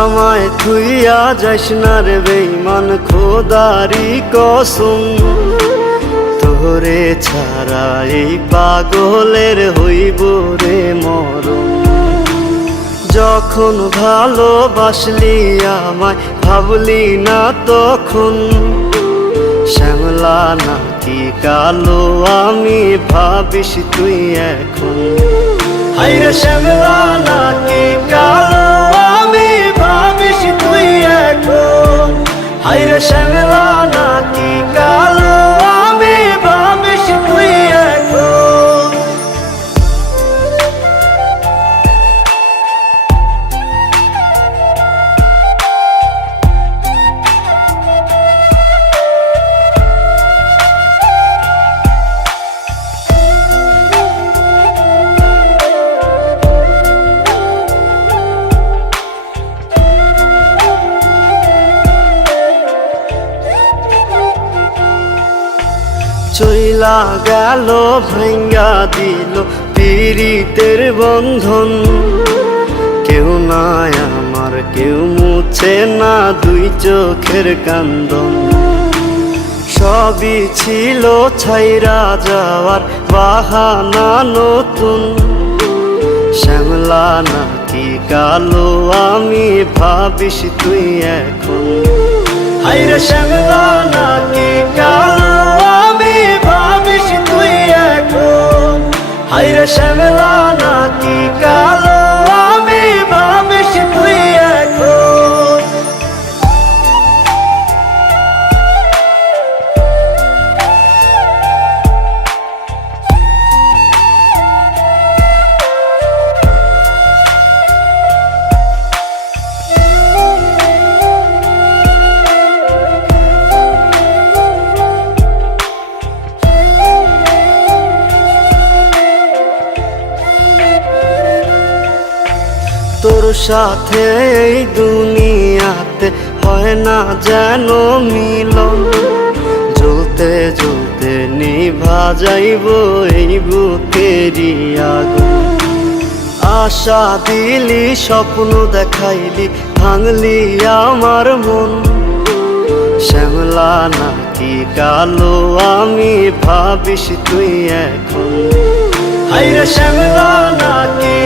আমায় থুইয়া যাস না রে বেঈমান, খোদারি কসম। তোরে ছাড়া এই পাগলের হইব রে মরণ। যখন ভালোবাসলি আমায় ভাবলি না তখন, শ্যামলা নাকি কালো আমি ভাবিস তুই এখন। হায়রে শ্যামলা নাকি কালো আমি ভাবিস তুই এখন। হায়রে শ্যামলা নাকি কালো আমি ভাবিস তুই এখন। চইলা গেল ভাঙ্গা দিল পীড়িতের বন্ধন। কেউ নাই আমার, কেউ মুছে না দুই চোখের কান্দন। সবই ছিল ছাইরা যাওয়ার বাহানা নতুন। শ্যামলা নাকি কালো আমি ভাবিস তুই এখন। হায়রে শ্যামলা নাকি কালো আমি ভাবিস তুই এখন। হায়রে শ্যামলা নাকি কালো আমি ভাবিস তুই এখন। তোর সাথে এই দুনিয়াতে হয় না যেন মিলন। জ্বলতে জ্বলতে নিভা যাইব এই বুকেরই আগুন। আশা দিলি, স্বপ্ন দেখাইলি, ভাঙলি আমার মন। শ্যামলা নাকি কালো আমি ভাবিস তুই এখন। হায়রে শ্যামলা নাকি